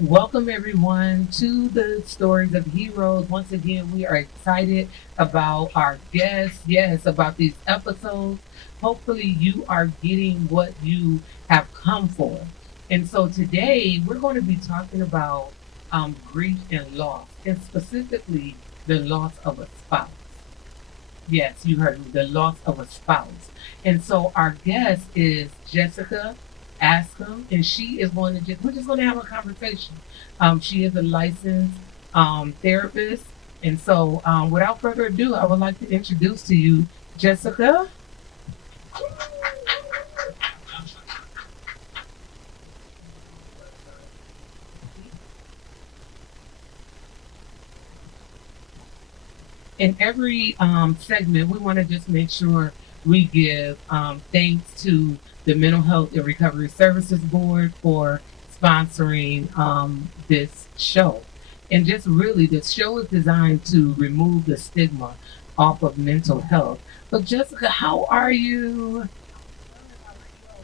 Welcome everyone to the Stories of Heroes. Once again, we are excited about our guests. Yes, about these episodes. Hopefully, you are getting what you have come for. And so today, we're going to be talking about grief and loss, and specifically the loss of a spouse. Yes, you heard me, the loss of a spouse. And so our guest is Jessica Askham, and she is going to we're just going to have a conversation. She is a licensed therapist. And so without further ado, I would like to introduce to you Jessica. In every segment, we want to just make sure we give thanks to the Mental Health and Recovery Services Board for sponsoring this show. And just really, the show is designed to remove the stigma off of mental health. So, Jessica, how are you?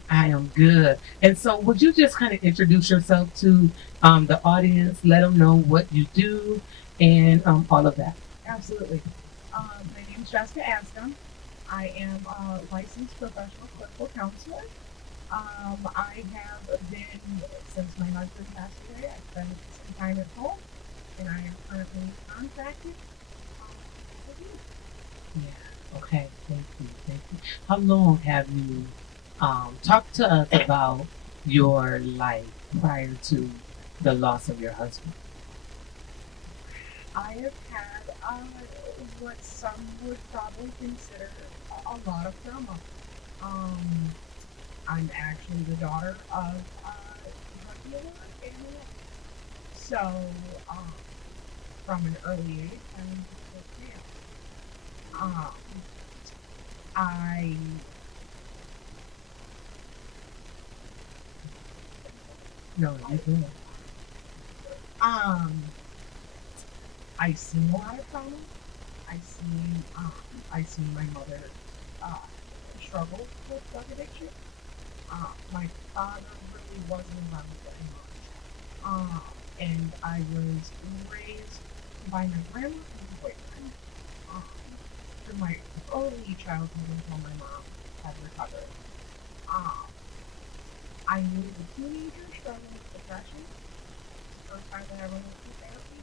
I am good. And so, would you just kind of introduce yourself to the audience, let them know what you do, and all of that? Absolutely. My name is Jessica Anscombe. I am a licensed professional clinical counselor. I have been, since my husband passed away, I've spent some time at home, and I am currently contracted. With you. Yeah. Okay. Thank you. Thank you. How long have you talked to us about your life prior to the loss of your husband? I have had what some would probably consider a lot of trauma. Um, I'm actually the daughter of a healer and so, um, from an early age, I'm just I No, you did. um, I've seen a lot of trauma. I've seen, um, I've seen my mother uh, struggle with drug addiction. My father really wasn't around very much, and I was raised by my grandma and my boyfriend um, through my early childhood until my mom had recovered. Um, I knew as a teenager struggling with depression. The first time that I went into therapy,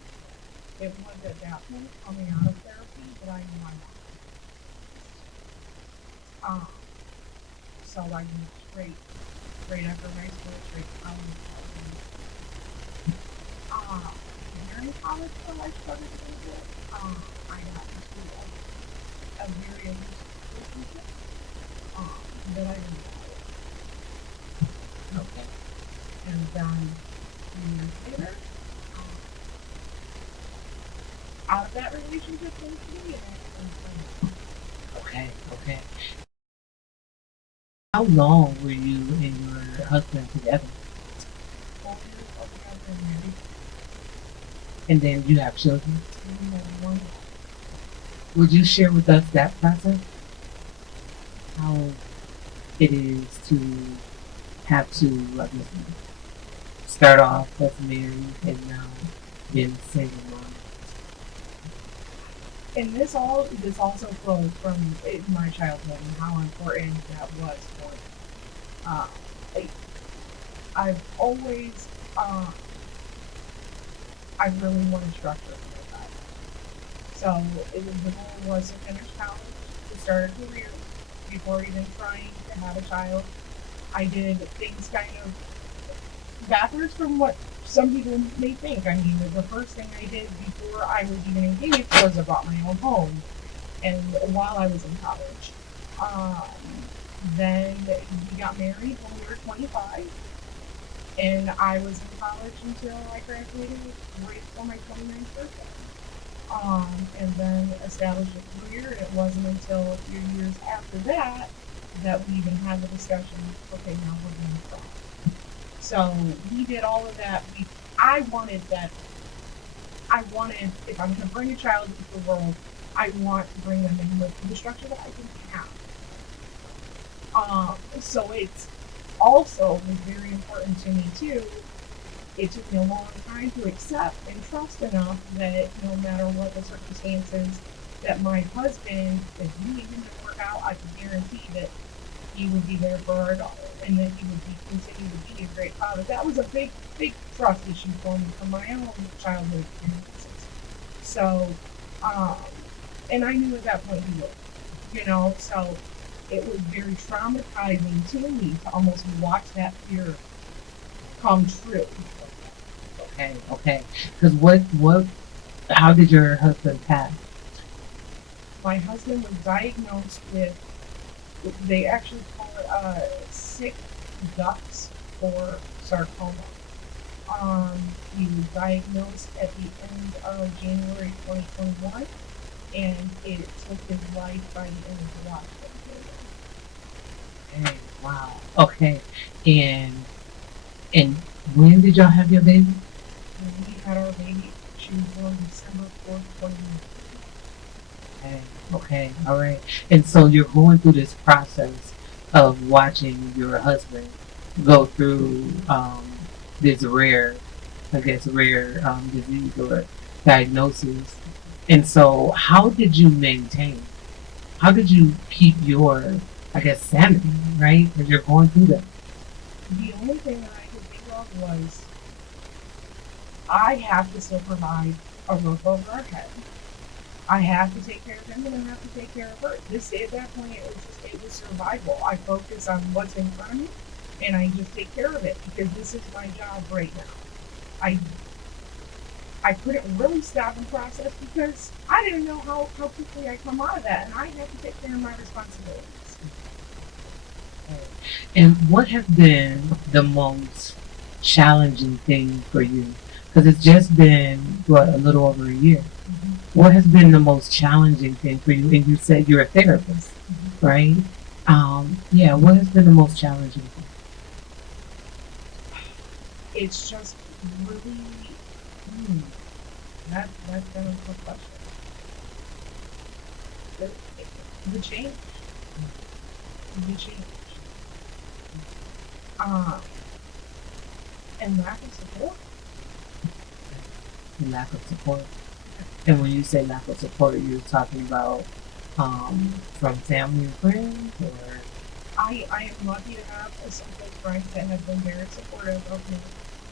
it was at that point coming out of therapy that I knew I wanted. Um, so I went straight after high school, straight to college. During college, though, I struggled a little bit. I got into a very abusive relationship um, that I didn't like. Okay. And then 2 years later, um, out of that relationship came to me, and I was Okay. Okay. How long were you and your husband together? 4 years that we have been married. And then you have children. We have one. Would you share with us that process? How it is to have to, I guess, start off as married and now being a single mom. And this also flows from my childhood and how important that was for me. Uh, I, I've always uh, I really wanted structure in my life. So the goal was to finish college, to start a career before even trying to have a child. I did things kind of backwards from what some people may think. I mean, the first thing I did before I was even engaged was I bought my own home, and while I was in college, um, then we got married when we were 25, and I was in college until I graduated right before my 29th birthday. And then established a career. And it wasn't until a few years after that that we even had the discussion. Okay, now we're going to try. So we did all of that. I wanted that. I wanted, if I'm going to bring a child into the world, I want to bring them in with the structure that I can have. So it's also was very important to me too it took me a long time to accept and trust enough that no matter what the circumstances, that my husband, if we didn't work out, I could guarantee that he would be there for our daughter and that he would continue to be a great father. That was a big trust issue for me from my own childhood experiences. So, um, and I knew at that point he would, so it was very traumatizing to me to almost watch that fear come true. Okay, okay. Because how did your husband pass? My husband was diagnosed with, they actually call it sick ducts or sarcoma. He was diagnosed at the end of January 2021, and it took his life by the end of July 2021. Okay, wow. Okay, and when did y'all have your baby? And we had our baby. She was born December 4th, 2019. Okay, okay, all right. And so you're going through this process of watching your husband go through this rare, I guess, rare disease or diagnosis. And so, how did you maintain? How did you keep your, I guess, sanity, right? As you're going through that. The only thing that I could think of was I have to still provide a roof over our head. I have to take care of him and I have to take care of her. This at that point it was survival. I focus on what's in front of me and I just take care of it because this is my job right now. I couldn't really stop and process because I didn't know how quickly I come out of that and I have to take care of my responsibilities. And what has been the most challenging thing for you? Because it's just been, what, a little over a year. Mm-hmm. What has been the most challenging thing for you? And you said you're a therapist, right? Yeah, what has been the most challenging thing? It's just really, hmm, that's been a tough question. The change, the change, um, and lack of support. The lack of support. And when you say lack of support, you're talking about from family and friends, or I am lucky to have some close friends that have been very supportive of me.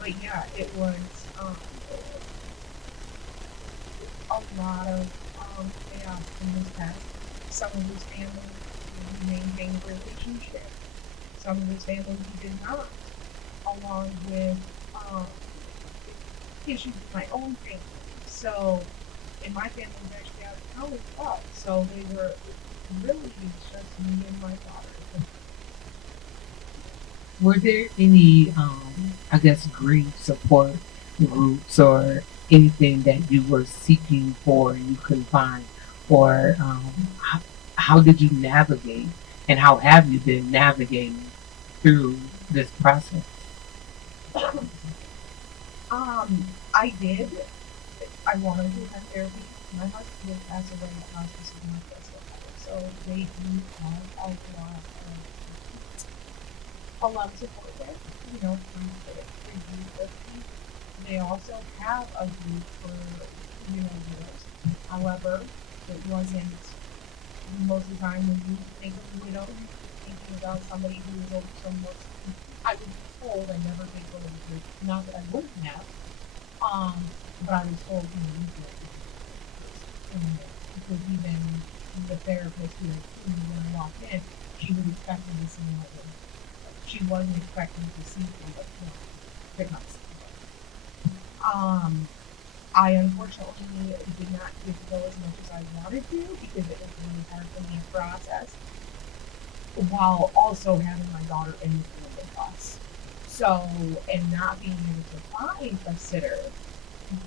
But yeah, it was um, a lot of chaos in this past. Some of his family who maintained a relationship. Some of his family who did not, along with um, issues with my own family. So, and my family was actually out of town as well. So they were really just me and my daughter. were there any, I guess, grief support groups or anything that you were seeking for and you couldn't find, or how did you navigate, and how have you been navigating through this process? I did. I wanted to have therapy. My husband did pass away at hospice with my cancer, so they do have a lot of support there. Through youth therapy. They also have a group for widows. However, it wasn't most of the time when you think of widow, you're thinking about somebody who is over someone. I was told I never think of it. Not that I wouldn't have. Um, but I was told, you feel because even the therapist who had seen me when I walked in, she was expecting to see me. She wasn't expecting to see me, but could not see me. I unfortunately did not get to go as much as I wanted to because it was really hard for me to process while also having my daughter in the room with us. So, and not being able to find a sitter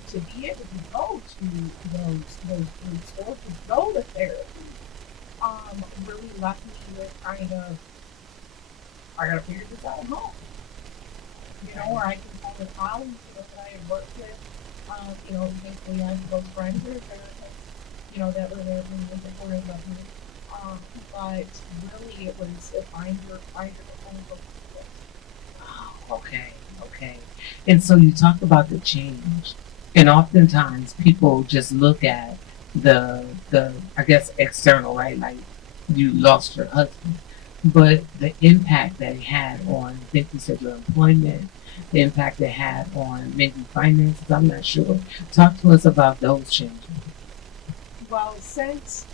to be able to go to those groups or to go to therapy, really left me with kind of I gotta figure this out at home. Or I can call the colleagues, that I had worked with, thankfully I had close friends or therapists, that were there for me and supportive of me. But really it was find your own voice. Okay, okay. And so you talk about the change, and oftentimes people just look at the I guess external, right? Like you lost your husband, but the impact that it had on, I think you said your employment, the impact it had on maybe finances. I'm not sure. Talk to us about those changes. Well, since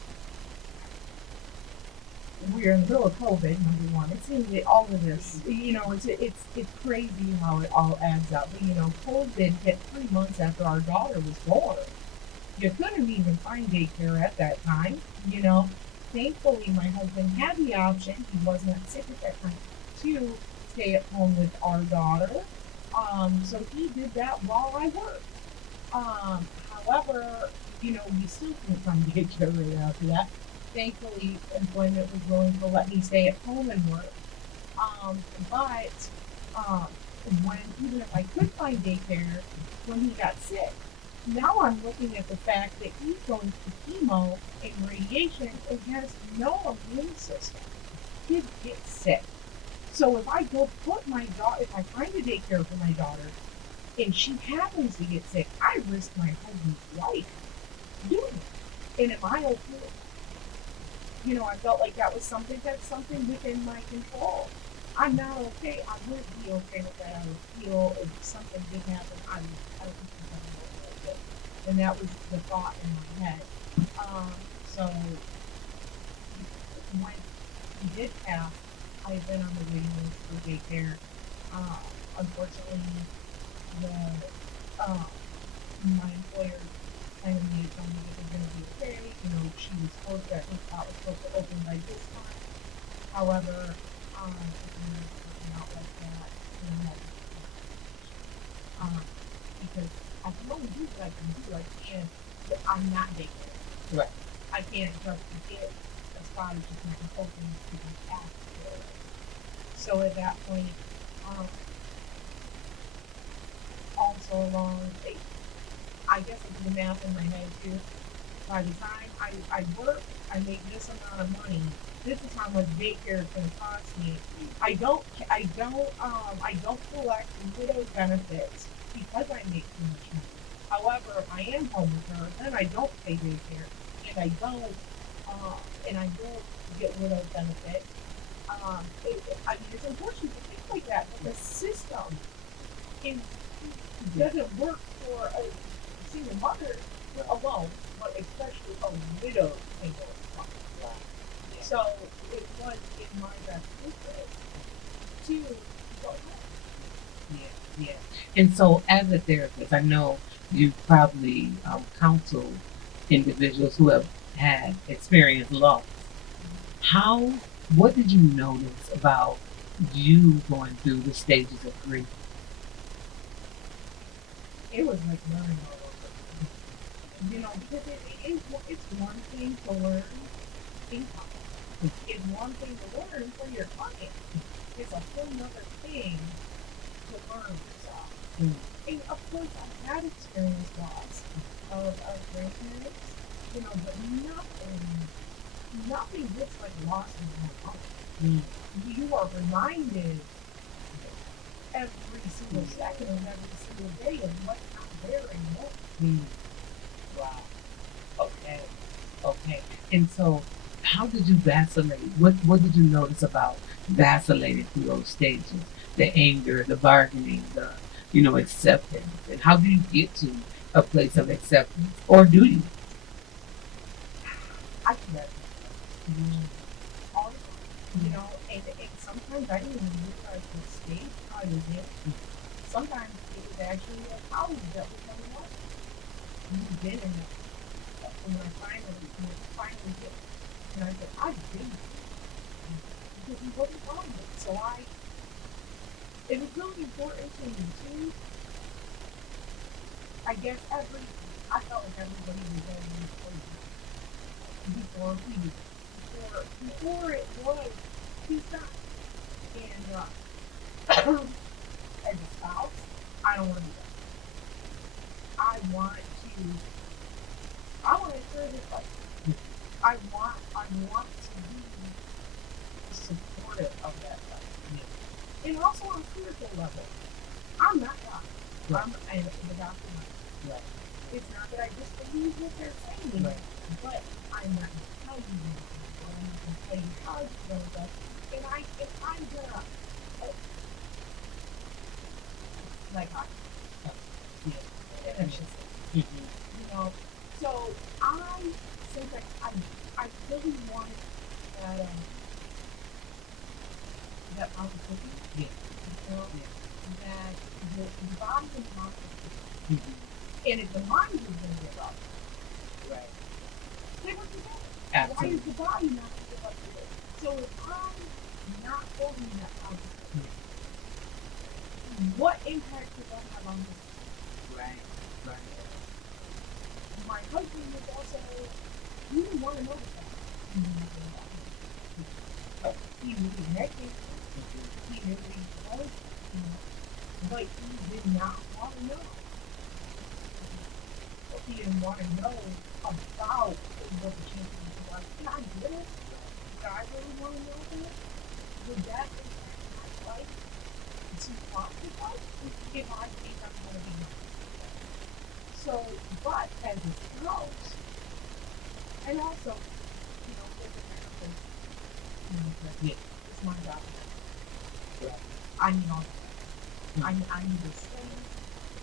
we're in the middle of COVID, number one, it seems that all of this, it's crazy how it all adds up. But COVID hit 3 months after our daughter was born. You couldn't even find daycare at that time. You know, thankfully, my husband had the option. He wasn't sick at that time to stay at home with our daughter. So he did that while I worked. However, we still couldn't find daycare right after that. Thankfully, employment was willing to let me stay at home and work. But um, when even if I could find daycare, when he got sick, now I'm looking at the fact that he's going through chemo and radiation and has no immune system. Kids get sick. So if I go put my daughter, if I find a daycare for my daughter, and she happens to get sick, I risk my husband's life doing it. And am I okay? I felt like that's something within my control. I'm not okay. I wouldn't be okay with that. I would feel if something did happen, I don't think I'm gonna know what it. And that was the thought in my head. So when he did pass, I had been on the waiting list for daycare. Uh, Unfortunately, the my employer kind of made it tell me that they're going to be okay. She was supposed that her spot was supposed to open by this time. However, it didn't work out like that. Um, because I can only do what I can do. I can't. I'm not daycare. Right. I can't just get a spot is just not open to be asked for it. So at that point, um, also along, I guess I do the math in my head too. By the time I work, I make this amount of money. This is how much daycare is going to cost me. I don't collect widow's benefits because I make too much money. However, if I am home with her, then I don't pay daycare, and uh, I don't get widow's benefit. I mean, it's unfortunate to think like that, but the system is doesn't work for a single mother alone, but especially a widow single mother. Right. Yeah. So it was in my best interest to go home. Yeah, yeah. And so, as a therapist, I know you probably counsel individuals who have had experienced loss. How, what did you notice about you going through the stages of grief? It was like learning all over again. Because it's one thing to learn income. It's one thing to learn for your client. It's a whole nother thing to learn yourself. Mm. And of course, I had experienced loss of grandparents, but nothing hits like loss in my life. Mm. You are reminded every single second of every single day of what's not there anymore. Mm. Wow. Okay. Okay. And so, how did you vacillate? What did you notice about vacillating through those stages? The anger, the bargaining, the acceptance, and how do you get to a place of acceptance, or do you? I can never all the time, and sometimes I didn't even realize the state I was in. Sometimes it was actually a colleague that was coming up. You've been in that. And when I finally did, and I said, I've been here. Because he wasn't wrong with it. So it was really important to me too. I guess I felt like everybody was going crazy before he did. Before it was his time. And as a spouse, I don't want to do that. I want to encourage his life. I want to be supportive of that life. And also on a spiritual level, I'm not God. Right. And the doctor knows. Right. It's not that I disbelieve what they're saying, Right. but I'm not going to tell you what, or I'm not going to tell you how it's going to go. And if I'm gonna, like I, Yeah. and that's just it. You know. So I think I really want that that positivity. Yeah. You know, Yeah. that the body and mind is Mm-hmm. and if the mind is going to give up, Right. they work together. Why Absolutely. is the body not going to give up to it? So if I'm not holding that positivity, what impact does that have on me? Right. Right. My husband was also, he didn't want to know the fact. He knew nothing about him. He knew he had cancer. He knew what he was, you know, but he did not want to know. He didn't want to know about what the chances were. And I get it. Would I really want to know that? Would that impact my life to positive if I think I'm going to be happy? So, but as a spouse, and also, you know, as a therapist, you know, Yeah. it's my job. Right. I need all that. I need to study.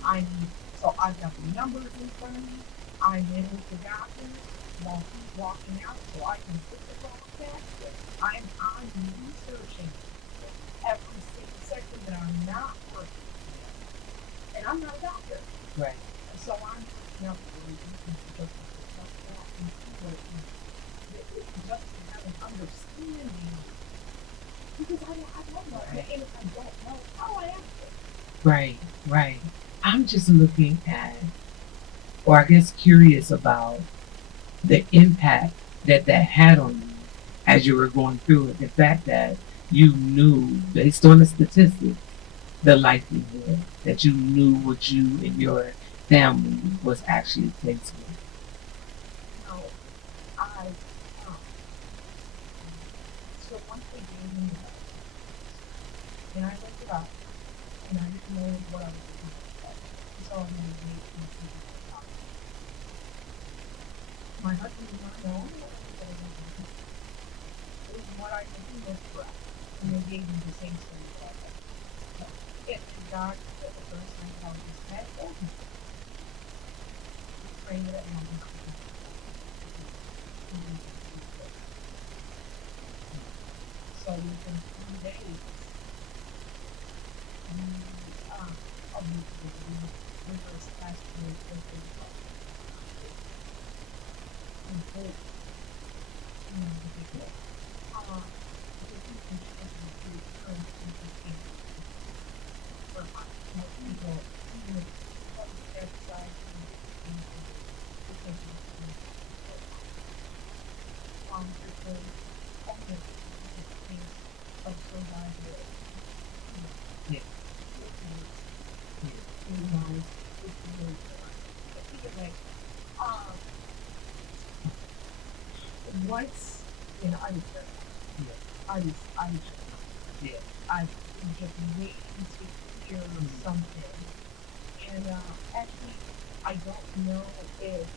I need, so I've got the numbers in front of me. I'm in with the doctor while he's walking out so I can put the broadcast. I'm researching every single second that I'm not working. And I'm not a doctor. Right. So I'm now really looking to just stuff out and see what it is. Just to have an understanding. Because I don't know. Right. And if I don't know, how do I ask it? Right. Right. I'm just looking at, or I guess curious about the impact that that had on you as you were going through it. The fact that you knew, based on the statistics, the likelihood that you knew what you and your family was actually faced with. No, I so once they gave me the diagnosis, and I looked it up, and I didn't know what I was looking at. So I made me see my husband did not know what I was looking at. It was what I could do was correct. And they gave me the same story that I had. And God, for the first time, how his head told me, pray that I was so within 3 days, we obviously we were asked to make and hope, you know, particular. Because he can trust me to turn into things for my people, even if what is exercise and because because only things of survival, you know, Yeah. you know, it's really good. But either way, um, once, you know, I was there. Yeah. I was Yeah. I was just waiting to hear something. And actually, I don't know if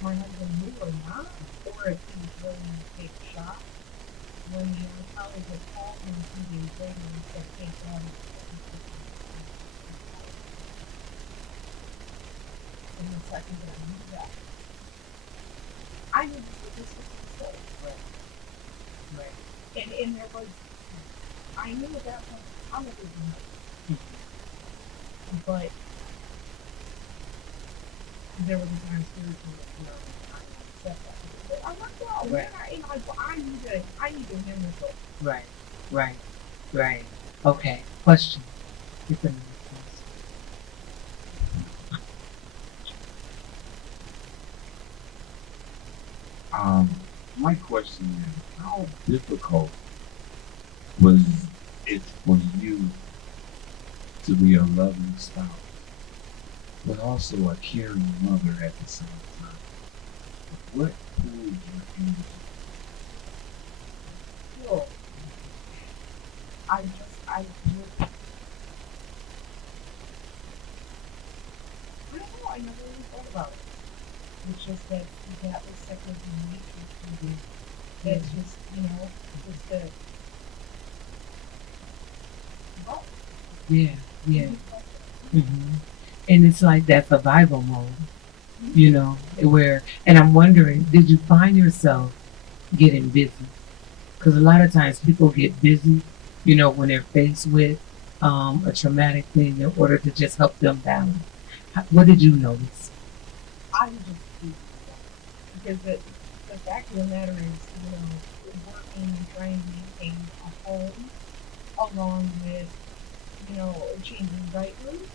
my husband knew or not, or if he was willing to take a shot. When the oncologist had called him 2 days later and said, thank God, and the second that I knew that, I knew this was a mistake. Right. Right. And there was, I knew at that point, I'm a big no. But there was a time spiritually where I accept that. But I'm like, no, Right. I need to hear this over. Right. Right. Right. Okay. Question. Get the next My question is, how difficult was it for you to be a loving spouse, but also a caring mother at the same time? What pulled your energy? Well, I would, I don't know, I never really thought about it. It's just that that was second nature to me. That's just, just the, well, Yeah, yeah. hmm And it's like that survival mode, where, and I'm wondering, did you find yourself getting busy? Because a lot of times people get busy, when they're faced with a traumatic thing in order to just help them balance. What did you notice? I would just do that. Because the fact of the matter is, working and trying to maintain a home along with, changing diapers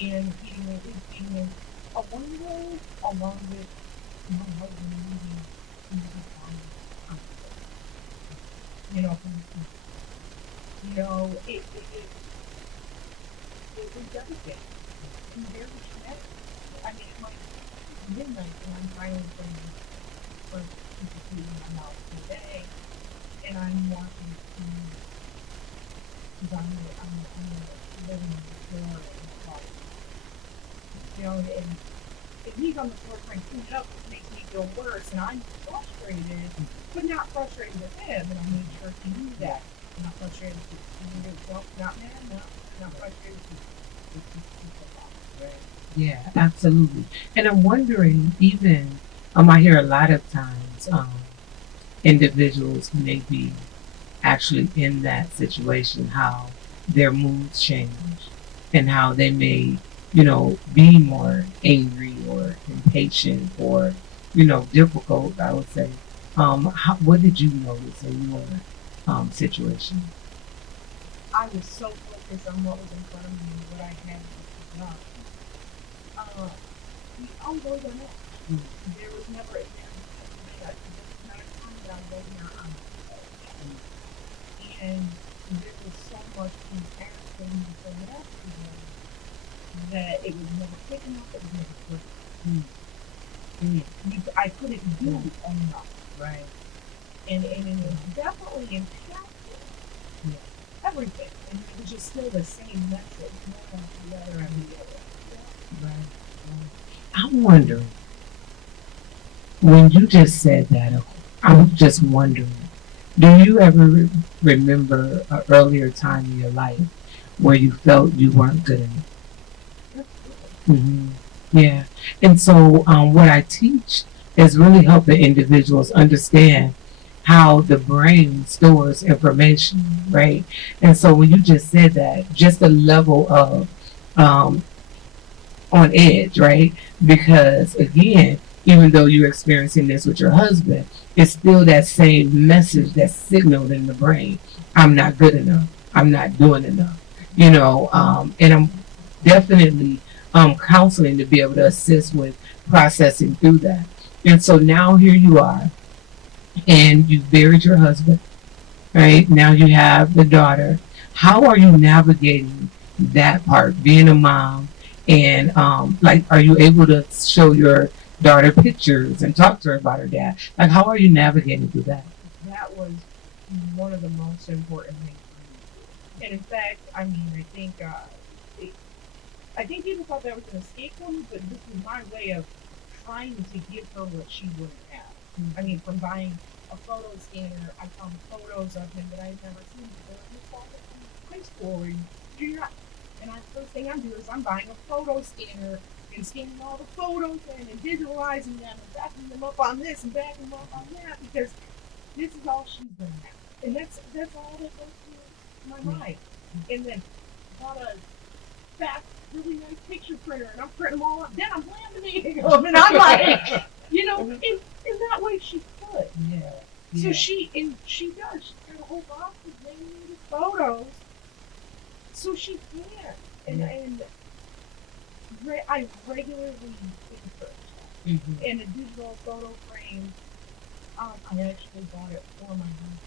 and feeding a 1-year-old along with my husband needing another time. From the it was devastating and very traumatic. I mean, it might be midnight and I'm finally putting first piece of food in my mouth today, and I'm walking through because I'm living on the floor and like, and he's on the floor trying to clean it up, which makes me feel worse, and I'm frustrated, but not frustrated with him, and I made sure he knew that. I'm not frustrated with him, well, not mad, not frustrated with just Right. Yeah, absolutely. And I'm wondering, even I hear a lot of times individuals who may be actually in that situation, how their moods change and how they may, be more angry or impatient or, difficult, I would say. What did you notice in your situation? I was so focused on what was in front of me and what I had done. The ongoing on it. There was never a there was not a time that I was not on it. And there was so much comparison for yesterday that it was never quick enough, it was never quick. I couldn't do enough. Right. And it was definitely impacted everything. And it was just still the same message, one after the other after the other. Right. I'm wondering, when you just said that, I'm just wondering, do you ever remember an earlier time in your life where you felt you weren't good enough? hmm Yeah. And so, what I teach is really helping individuals understand how the brain stores information, right? And so, when you just said that, just the level of um, on edge, right? Because again, even though you're experiencing this with your husband, it's still that same message that's signaled in the brain. I'm not good enough. I'm not doing enough. And I'm definitely counseling to be able to assist with processing through that. And so now here you are, and you've buried your husband, right? Now you have the daughter. How are you navigating that part, being a mom, and like, are you able to show your daughter pictures and talk to her about her dad? Like, how are you navigating through that? That was one of the most important things for me. And in fact, I mean, it, I think people thought that was an escape from me, but this was my way of trying to give her what she wouldn't have. I mean, from buying a photo scanner, I found photos of him that I had never seen before. He was in high school or junior high. And first thing I'm doing is I'm buying a photo scanner and scanning all the photos and digitalizing them and backing them up on this and backing them up on that because this is all she's gonna have. And that's all that goes through my mind. And then bought a fast, really nice picture printer and I'm printing them all up. Then I'm laminating them and I'm like, in that way she could. Yeah. So she does. She's got a whole box of laminated photos. So she can. And I regularly encourage that. And a digital photo frame, I actually bought it for my husband.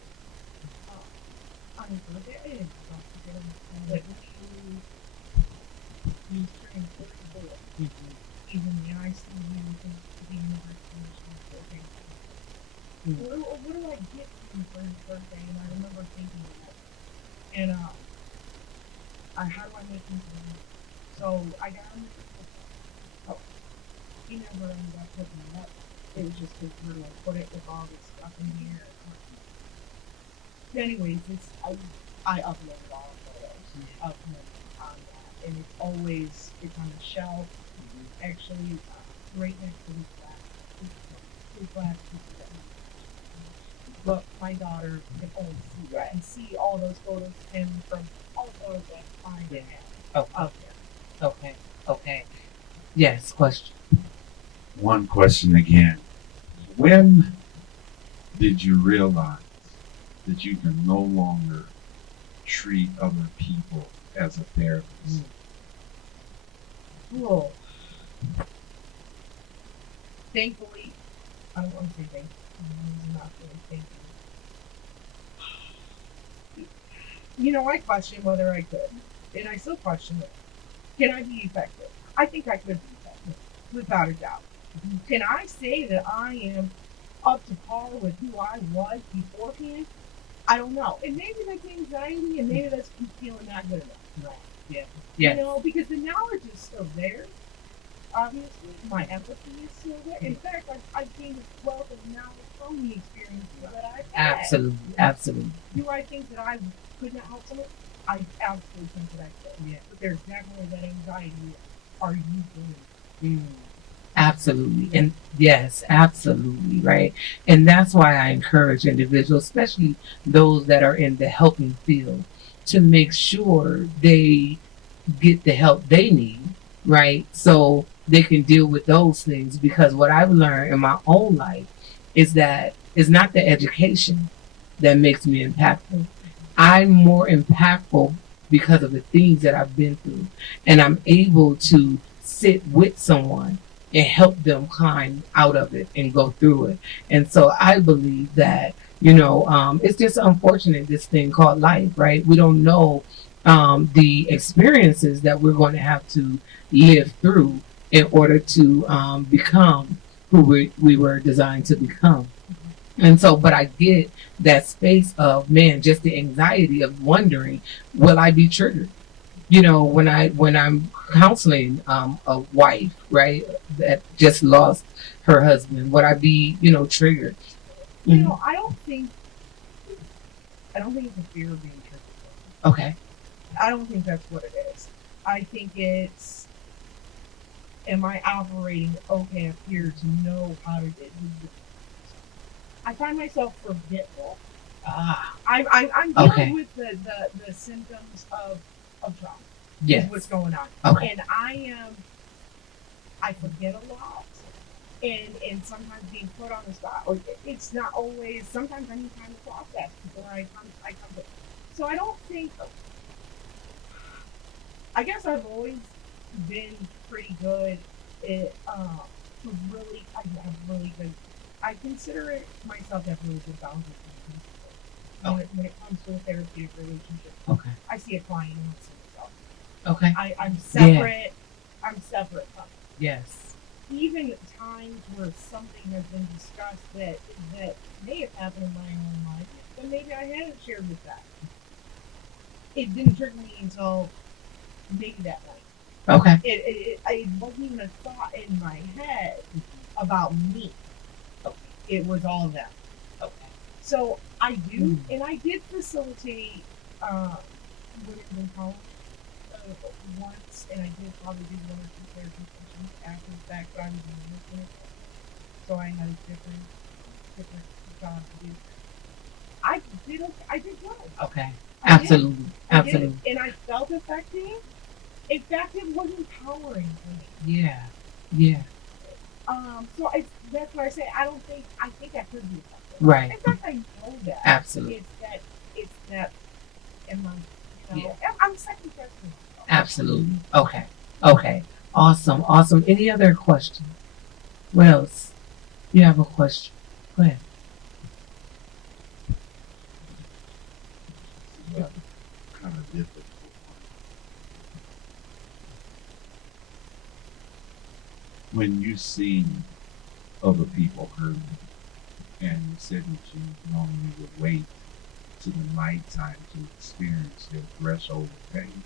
On his birthday, I didn't about to get him, but he's turning 34. Even the ICU to be more information. What do I get him for his birthday? And I remember thinking of that. And how do I make him feel? So I got him. Oh, he never ended up putting it up. It was just because we're like put it with all this stuff in here. Anyways, I uploaded all of photos of him on that, and it's on a shelf. Actually, right next to his glass pieces. But my daughter can only see that and see all those photos of him from all the photos that I have Okay. up there. Okay. Okay. Yes. Question. One question again. When did you realize that you can no longer treat other people as a therapist? Cool. Thankfully, I don't want to say thankfully. I'm not really thankful. You know, I question whether I could, and I still question it. Can I be effective? I think I could be effective, without a doubt. Can I say that I am up to par with who I was beforehand? I don't know. And maybe that's anxiety, and maybe that's feeling not good enough. Right. Yeah. You Yes. know, because the knowledge is still there. Obviously, my empathy is still there. In fact, I've gained a wealth of knowledge from the experiences that I've had. Absolutely. Absolutely. Do I think that I could not help someone? I absolutely think that I could. Yeah. But there's definitely that anxiety. Are you doing? Absolutely. And yes, absolutely. Right. And that's why I encourage individuals, especially those that are in the helping field, to make sure they get the help they need. Right. So they can deal with those things, because what I've learned in my own life is that it's not the education that makes me impactful. I'm more impactful because of the things that I've been through, and I'm able to sit with someone and help them climb out of it and go through it. And so I believe that, it's just unfortunate, this thing called life, right? We don't know the experiences that we're going to have to live through in order to become who we were designed to become. And so, but I get that space of, man, just the anxiety of wondering, will I be triggered? When I'm counseling a wife, right, that just lost her husband, would I be, triggered? You know, I don't think it's a fear of being triggered. Okay. I don't think that's what it is. I think it's, am I operating okay up here to know how to do this? I find myself forgetful. I'm dealing Okay. with the symptoms of trauma. Yes. Is what's going on. Okay. And I forget a lot. And sometimes being put on the spot, or it's not always. Sometimes I need time to process before I come to. So I don't think. I guess I've always been pretty good at to really. I have really good. I consider it myself to have really good boundaries when it comes to a therapeutic relationship. Okay. I see a client and I see myself. Okay. I'm separate. Yeah. I'm separate from it. Yes. Even times where something has been discussed that may have happened in my own life, but maybe I hadn't shared with that. It didn't trigger me until maybe that night. Okay. It wasn't even a thought in my head about me. Okay. It was all of them. Okay. So I do, and I did facilitate women in college once, and I did probably do one or two therapy sessions after the fact, but I was in it. So I had a different job to do. I did well. Okay. I Absolutely. did. Absolutely. And I felt effective. In fact, it was empowering for me. Yeah. Yeah. So that's why I say I think I could be effective. Right. In fact, I know that. Absolutely. It's that, am I, Yeah. I'm second guessing myself. Absolutely. Okay. Okay. Awesome. Awesome. Any other questions? What else? You have a question? Go ahead. Kind of difficult one. When you see other people hurting, and you said that you normally would wait to the nighttime to experience their threshold of pain,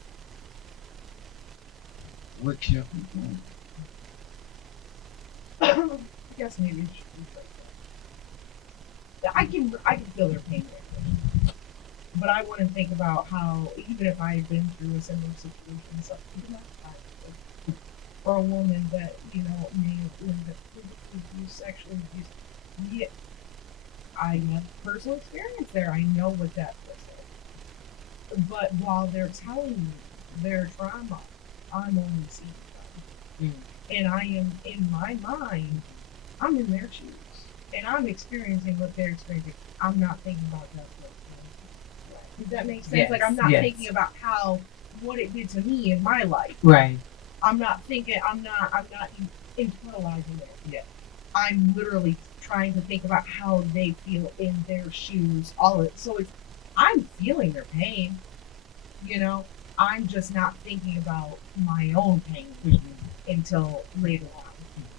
What kept you going? I guess maybe it should be like that. I can feel their pain there, but I want to think about how even if I had been through a similar situation, something like that, or a woman that may have lived physical abuse, sexual abuse. Yeah, I have personal experience there. I know what that feels like. But while they're telling me their trauma, I'm only seeing them, and I am in my mind. I'm in their shoes, and I'm experiencing what they're experiencing. I'm not thinking about that. Does that make sense? Yes, Like I'm not yes. thinking about how what it did to me in my life. Right. I'm not thinking. I'm not internalizing it. Yeah. I'm literally trying to think about how they feel in their shoes. So it's I'm feeling their pain. You know, I'm just not thinking about my own pain until later on.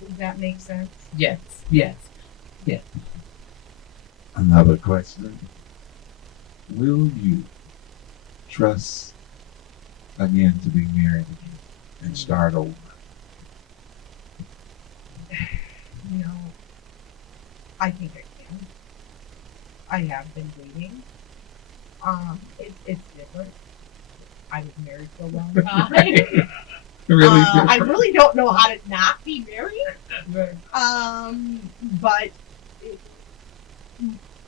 Does that make sense? Yes. Yes. Yes. Another question. Will you trust again to be married again and start over? You know, I think I can. I have been dating. It's different. I was married for a long time. Really I different. really don't know how to not be married. Right. But it,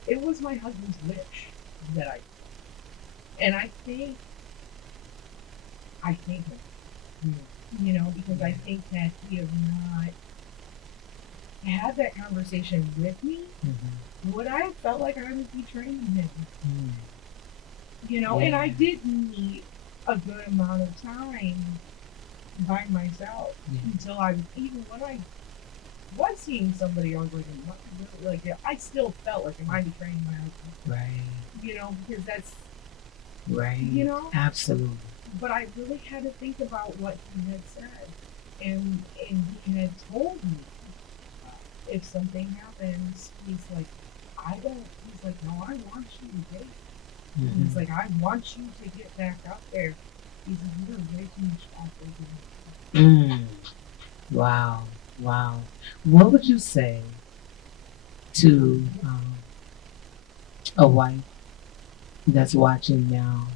it was my husband's wish that I, and I thank him. You know, because I think that he has not had that conversation with me, would I have felt like I was betraying him? You know, and I did need a good amount of time by myself until I, even when I was seeing somebody, I was like, I still felt like, am I betraying my husband? Right. You know, because that's, Right. you know, Absolutely. but I really had to think about what he had said, and he had told me if something happens, he's like, he's like, no, I want you to date. He's like, I want you to get back out there. He's like, you're way too much awkward. Wow. Wow. What would you say to a wife that's watching now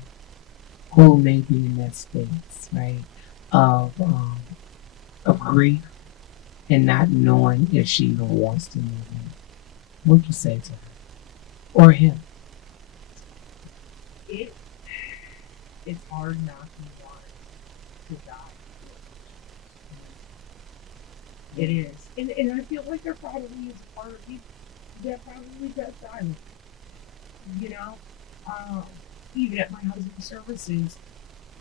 who may be in that space, right, of grief and not knowing if she even wants to move in? What would you say to her or him? It's hard not to want to die. It is, and I feel like there probably is a part of you that probably does die. You know, even at my husband's services,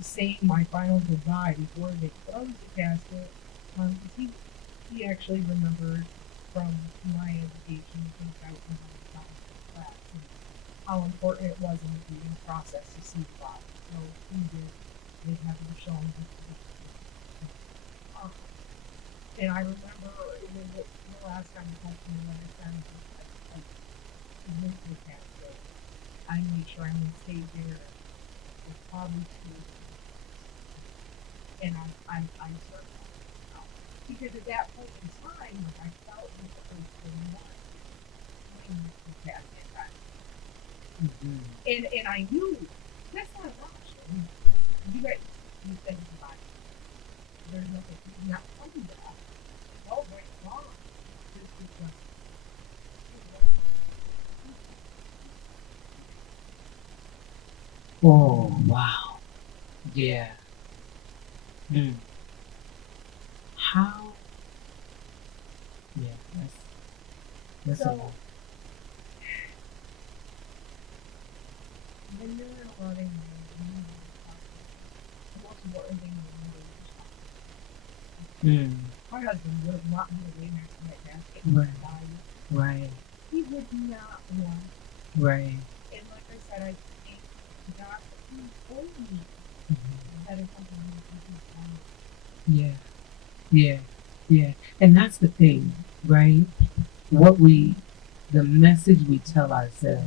saying my final goodbye before they closed the casket, he actually remembered from my education since I was in the class and how important it was in the grieving process to see the body. So he did. They had to show him and I remember it was the last time he talked to me when I said, like, went to the casket. I made sure I would stay there for probably 2 days. And I started out. Because at that point in time, like, I felt like it was the month when the casket got. And I knew that's not an option. You guys, you said goodbye. There's nothing, you're not coming back. Oh, right, wrong. This is just. Oh, wow. Yeah. How? Yeah, that's So, a lot. when you're in a loving marriage, the most important thing is my husband would not want to lay next to that casket and Right. die. Right. He would not want. Right. And like I said, I think God told me that is something he Yeah. Yeah. Yeah. And that's the thing, right? The message we tell ourselves,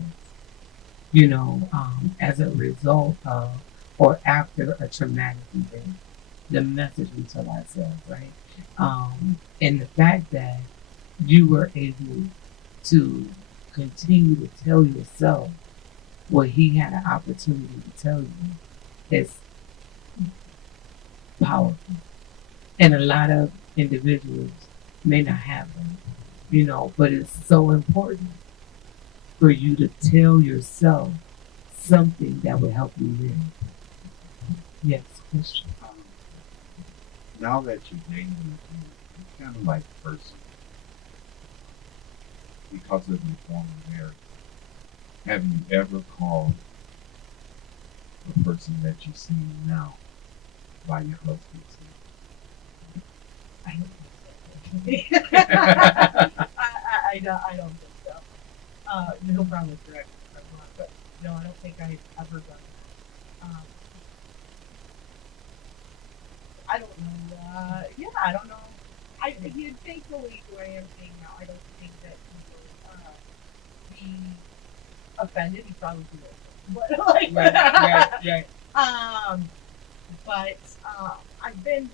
as a result of or after a traumatic event, the message we tell ourselves, right? And the fact that you were able to continue to tell yourself what he had an opportunity to tell you is powerful. And a lot of individuals may not have them, but it's so important for you to tell yourself something that will help you live. Yes, question. Now that you're dating with me, you kind of like person because of your former marriage. Have you ever called the person that you're seeing now by your husband's name? I don't think so. I don't think so. He'll probably correct me if I'm wrong, but no, I don't think I've ever done that. I don't know. Yeah, I don't know. You'd thankfully who I am seeing now, I don't think that he will be offended. He probably will, but like, Right. But I've been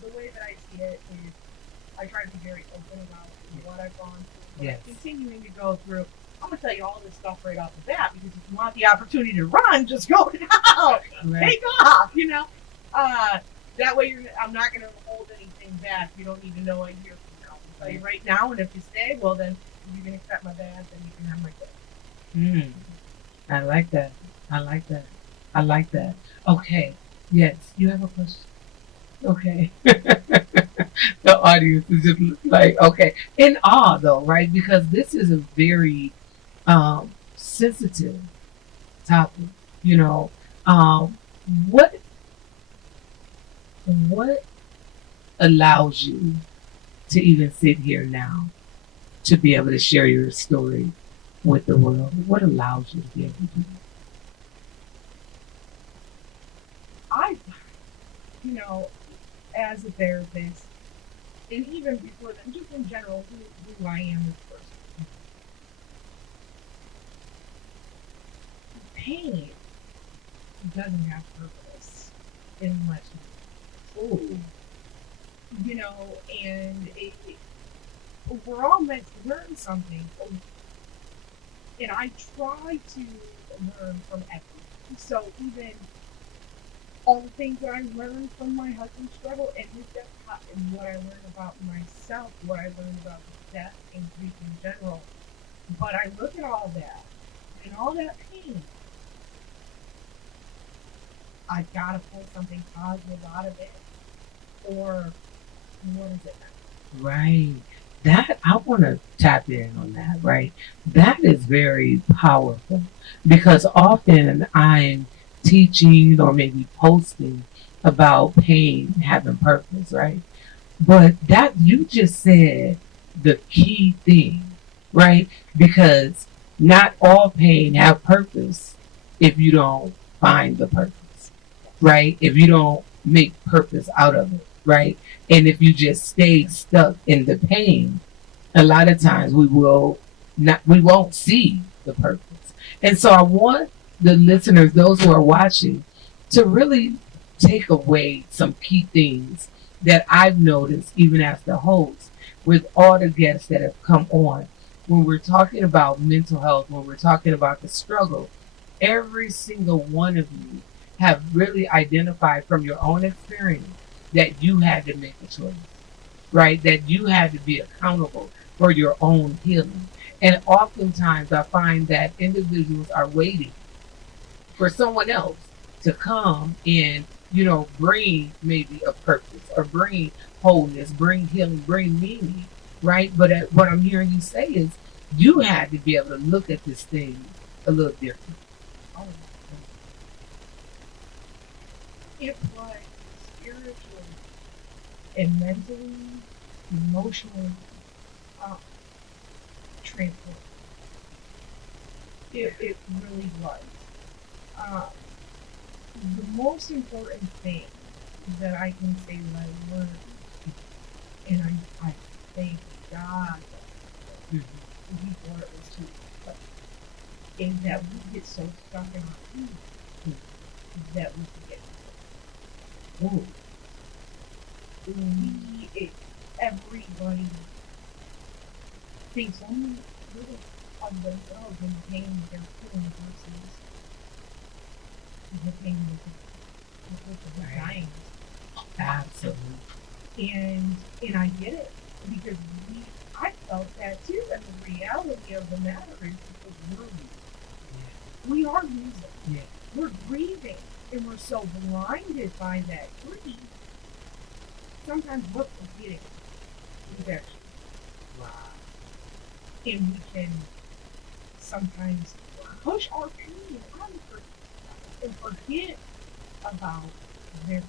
the way that I see it is I try to be very open about what I've gone through. Yes. I'm continuing to go through. I'm gonna tell you all this stuff right off the bat because if you want the opportunity to run, just go now. Right. Take off. That way I'm not gonna hold anything back. You don't need to know a year from now. I'll tell you right now, and if you stay, well then you can accept my bad, then you can have my good. I like that. I like that. Okay. Yes, you have a question. Okay. The audience is just like, okay, in awe though, right? Because this is a very sensitive topic. What allows you to even sit here now to be able to share your story with the world? What allows you to be able to do that? As a therapist, and even before then, just in general, who I am as a person. Pain doesn't have purpose unless you and we're all meant to learn something, and I try to learn from everything. So even all the things that I learned from my husband's struggle and his death, and what I learned about myself, what I learned about death and grief in general. But I look at all that and all that pain. I've got to pull something positive out of it, or what is it now? Right. That I want to tap in on that. Right. That is very powerful because often I'm teaching or maybe posting about pain having purpose, right? But that you just said the key thing, right? Because not all pain have purpose if you don't find the purpose, right? If you don't make purpose out of it, right? And if you just stay stuck in the pain, a lot of times we won't see the purpose. And so I want the listeners, those who are watching, to really take away some key things that I've noticed, even as the host, with all the guests that have come on. When we're talking about mental health, when we're talking about the struggle, every single one of you have really identified from your own experience that you had to make a choice, right? That you had to be accountable for your own healing. And oftentimes I find that individuals are waiting for someone else to come and, bring maybe a purpose or bring wholeness, bring healing, bring meaning, right? But what I'm hearing you say is you had to be able to look at this thing a little different. Oh, it was spiritually and mentally, emotionally transformed. It really was. The most important thing that I can say that I learned, and I thank God that before it was too late, is that we get so stuck in our feelings that we forget. Ooh. Everybody thinks only little of themselves and the pain they're feeling versus the pain that they're Right. dying. Absolutely. And I get it because I felt that too. And the reality of the matter is because we're losing. We are losing. Yeah. We're grieving, and we're so blinded by that grief. Sometimes we're forgetting who's actually, Wow. and we can sometimes push our pain on and forget about their.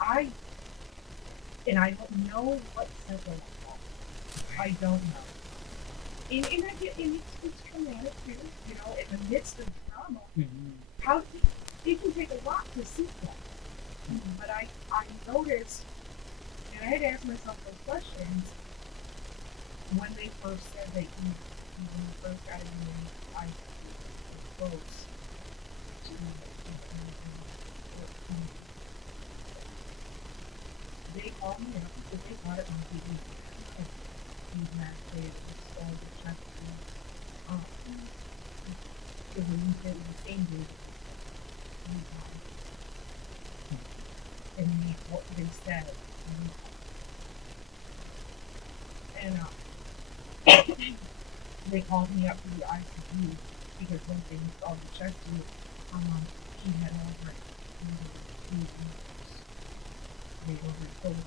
I I don't know what set them off. I don't know. And I get and it's traumatic too, you know, in the midst of trauma. Mm-hmm. How it can take a lot to see that. But I noticed, and I had to ask myself those questions when they first said that when you first got in the I was close to they called me up because they thought it might be easy. These actually it was all the check because we did the same day and what they said and they called me up to the ICU because when they all the checks did, he had already they were told to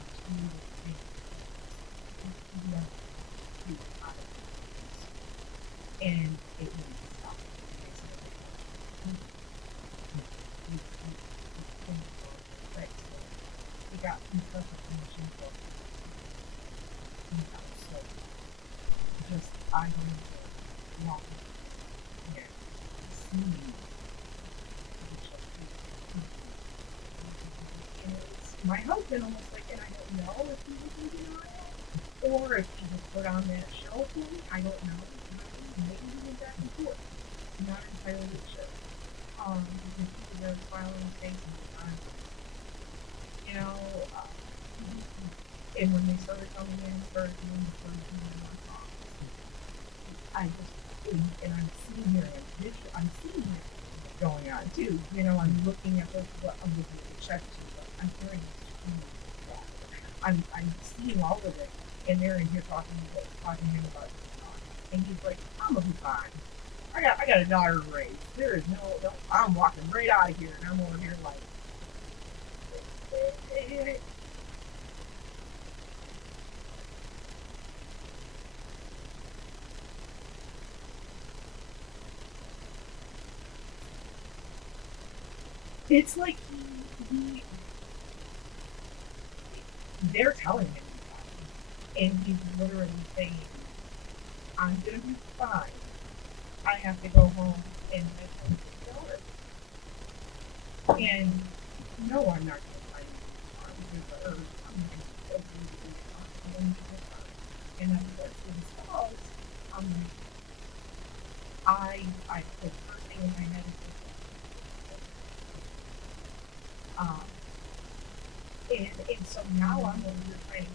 and it was stop. He got perfect permission for so just I wanted to walk and see and it's my husband almost like and I don't know if he was in denial or if he just put on that show for me. I don't know. Maybe he went back and forth. I'm not entirely sure. Because he was there smiling face all the time. You know, and when they started coming in, started doing the first I just and I'm sitting here and I'm seeing it going on too. You know, I'm looking at what I'm looking at the check to, but I'm hearing I'm seeing all of it, and they're in here talking to him about his daughter, and he's like, I'm gonna be fine. I got a daughter to raise. There is no I'm walking right out of here, and I'm over here like. It's like they're telling him, and he's literally saying, "I'm gonna be fine. I have to go home and live with my daughter." And no, I'm not gonna find you because the earth. I'm gonna go through and that's what's in spouse. I'm like, I the first thing in my head is um, and so now I'm over here trying to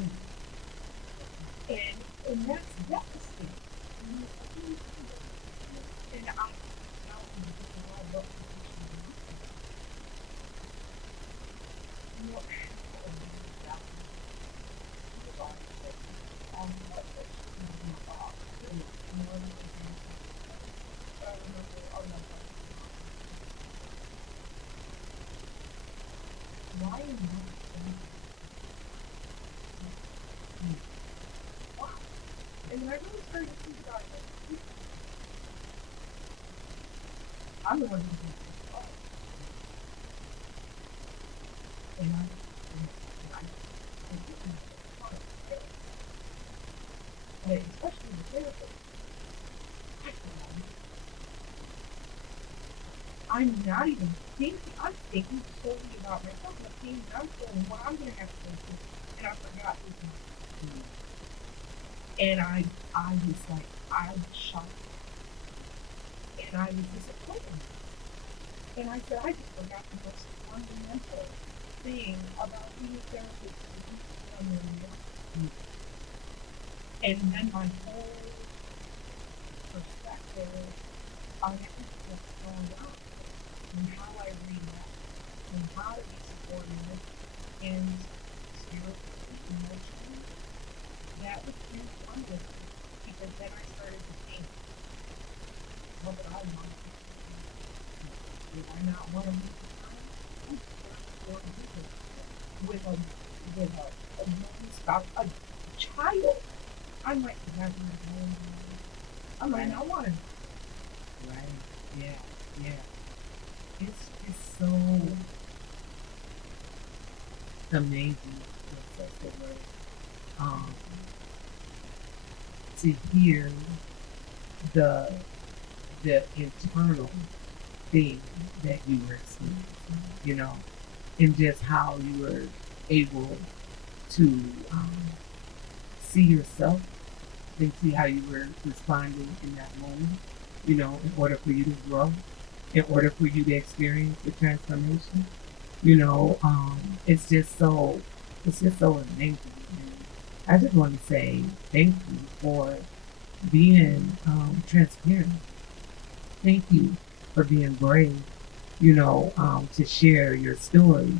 do and that's devastating. And I now I'm thinking, well, what you know, why am I and I really started to think about it. I'm the one who's going to and especially the therapist. I'm not even thinking. I'm thinking solely about myself and the pain that I'm feeling, what I'm going to have to go through, and I forgot who's my and I was like, I was shocked, and I was disappointed. And I said, I just forgot the most fundamental thing about being a therapist is you become your reality. And then my whole perspective on everything that's going on and how I react and how to be supportive and spiritually, emotionally, that was huge wonderful because then I started to think, what would I want to do? Did I not want to move to time? I'm 34 years with a young spouse, a child. I might have my own. I might not want to. Right. Yeah. Yeah. It's so amazing. That's such a word. Um, to hear the internal thing that you were experiencing, and just how you were able to um, see yourself and see how you were responding in that moment, in order for you to grow, in order for you to experience the transformation, it's just so amazing. And I just want to say thank you for being transparent. Thank you for being brave, to share your story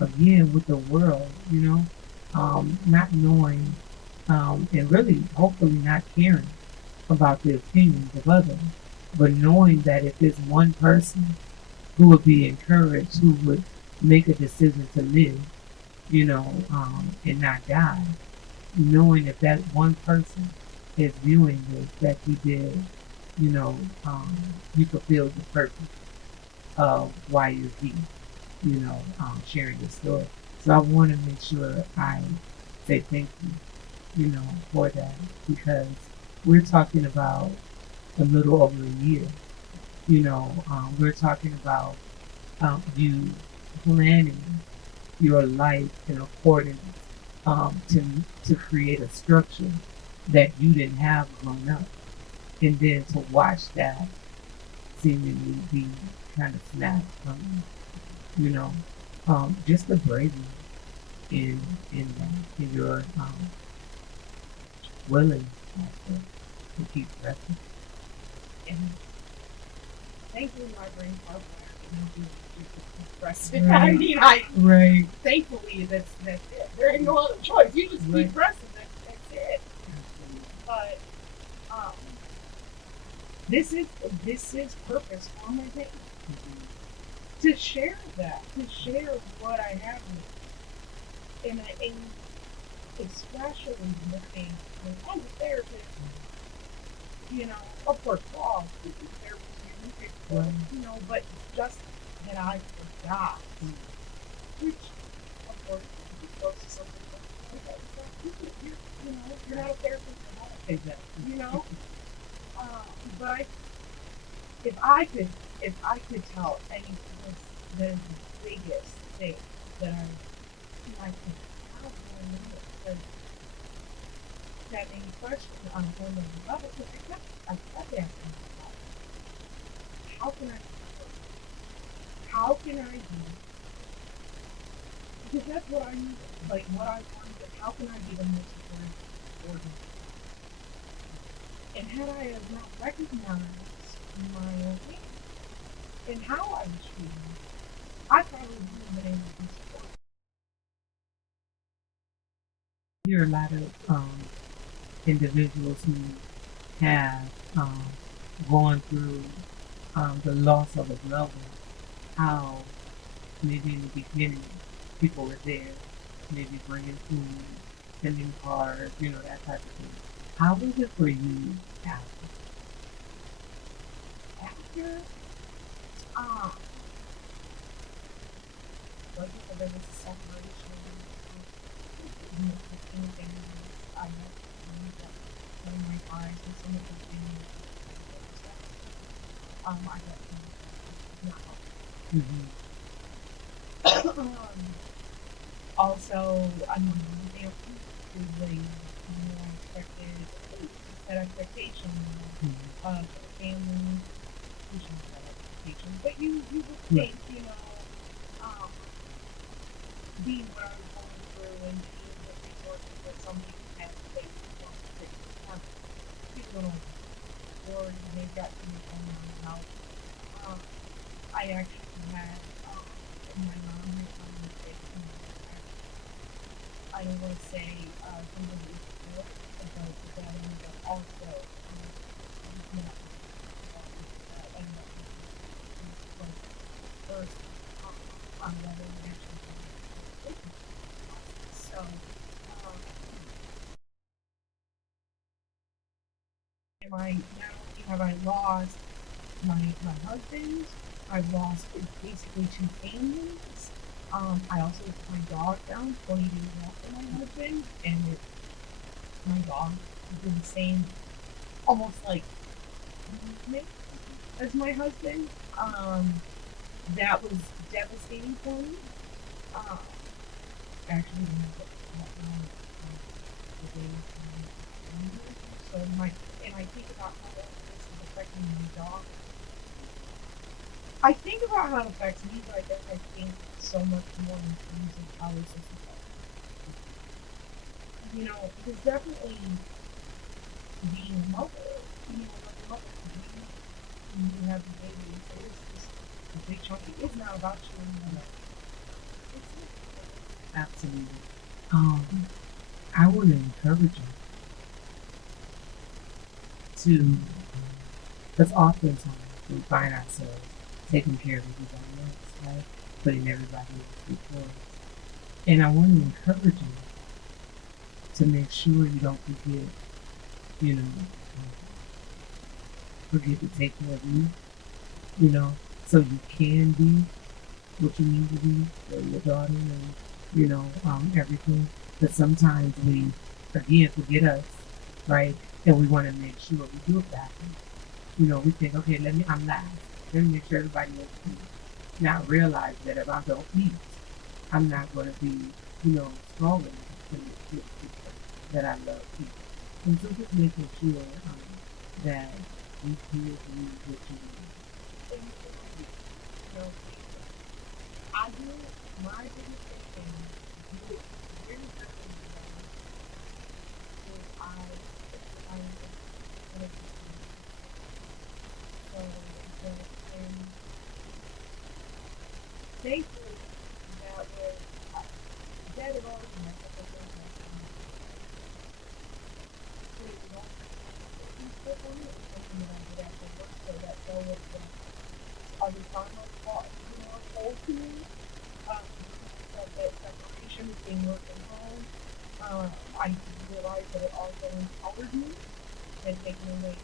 again with the world, not knowing and really hopefully not caring about the opinions of others, but knowing that if there's one person who would be encouraged, who would make a decision to live, and not die, knowing if that one person is viewing this, that you did, you know, you fulfilled the purpose of why you're here, sharing your story. So I want to make sure I say thank you, for that because we're talking about a little over a year. We're talking about you planning your life in accordance to create a structure that you didn't have growing up, and then to watch that seemingly be kind of snatched from you. Just the bravery in in your willingness to keep pressing. And thankfully, my brain hardwired to be pressing. Right. I mean, I Right. thankfully that's it. There ain't no other choice. You just Right. keep pressing. That's it. But um, this is purpose for my day. To share that, to share what I have with, and especially looking as a therapist, of course, all therapists, but just that I forgot, which, of course, goes to something like, you're not a therapist at all, Exactly. uh, but if I could tell any the biggest thing that I could have going on was that main question on a whole nother level because I kept asking myself, how can I support? How can I be? Because that's what I needed. Like what I wanted. How can I be the most supportive organization? And had I have not recognized my own needs and how I was treating, I probably wouldn't have been able to support. I hear a lot of individuals who have gone through the loss of a loved one, how maybe in the beginning people were there, maybe bringing food, sending cards, that type of thing. How was it for you after? After, um, like I said, there was a separation. Anything I had that in my eyes and some of the things I got not Mm-hmm. also, I'm family is a unexpected set expectation Mm-hmm. of family, which is expectations. But you would Yeah. think, um, being what I was going through and being the resources that some people have, they weren't people don't or they've got to make on my house. Um, I actually had, my mom had my mistake, I don't want to say something that was good about the family, but also just not ended up was first on whether it actually so am I now have I lost my husband? I've lost basically two families. I also put my dog down 20 days after my husband, and my dog did the same, almost like me as my husband. That was devastating for me. Um, actually, when I put that down, the day so my and I think about how this is affecting my dog. I think about how it affects me, but I think so much more in terms of how it's just there's definitely being a mother, like a mother can be when you have a baby. It's just a big chunk. It's not about you anymore. Absolutely. I want to encourage you to, because oftentimes we find ourselves taking care of everybody else, right? Putting everybody else before us. And I want to encourage you to make sure you don't forget, forget to take care of so you can be what you need to be for your daughter and, everything. But sometimes we, again, forget us, right? And we want to make sure we do it back. We think, okay, I'm last. Let me make sure everybody else eats. Not realize that if I don't eat, I'm not going to be, strong enough to give people that I love people. And so just making sure that we give you what you need. You know, I do my biggest thing do it very differently is I am so and thankfully that was that had already met up with those it was all stuff on it was something that I did after work so that there was the other time I thought, hold to me. So that separation between work and home. I realized that it also empowered me and taken away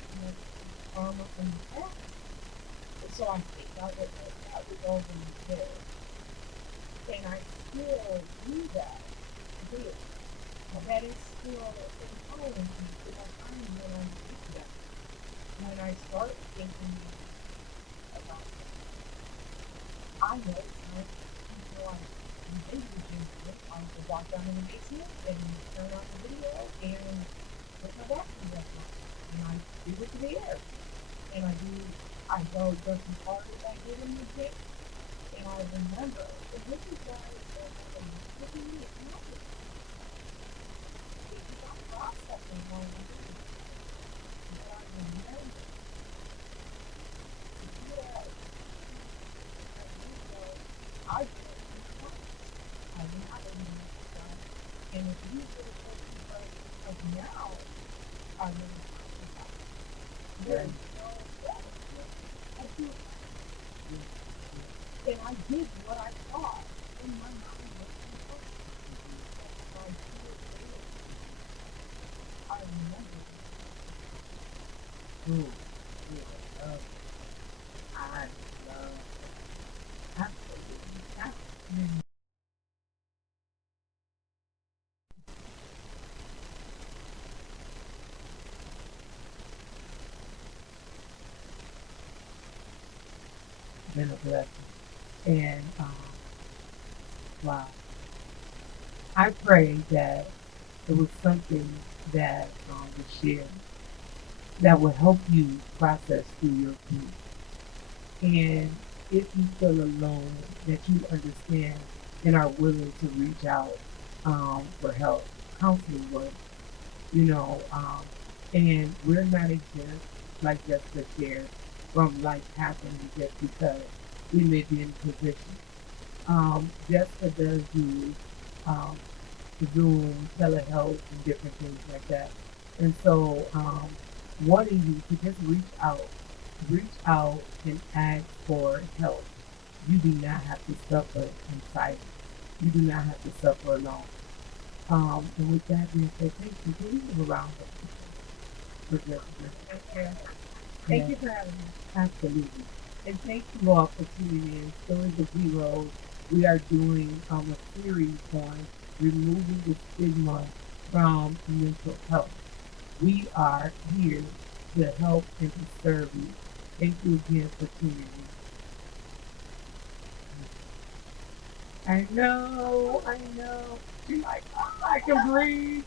trauma from the past. So I think that was always there. And I still do that. Do it. That is still empowering me. There are times when I do that. When I start thinking about it, I know it's not until I I could walk down in the basement and turn on the video and put my boxing dress on. And I do it to the air. And I go just as hard as I did in the gym. And I remember, and this is why it's so important. This is me, it's nothing. Because I'm processing my life. But I remember, yeah, I did it. I did not even and if you would have told me of now, I would have there is no I do and I did what I thought in my mind was important. I did it. I remember Ooh, yeah, I love, absolutely, absolutely. Been a blessing. And wow, I pray that it was something that was shared that would help you process through your grief. And if you feel alone, that you understand and are willing to reach out for help, counseling work, you know, and we're not exempt, like Jessica shared, from life happening just because we may be in a position. Jessica does use um, Zoom, telehealth, and different things like that. And so, wanting you to just reach out and ask for help. You do not have to suffer in silence. You do not have to suffer alone. And with that being said, thank you. Can you give a round of applause for Jessica? Thank you. Thank Yes, you for having me. absolutely. And thank you all for tuning in. Stories of Heroes. We are doing a series on removing the stigma from mental health. We are here to help and to serve you. Thank you again for tuning in. I know. She's like, oh, I can breathe.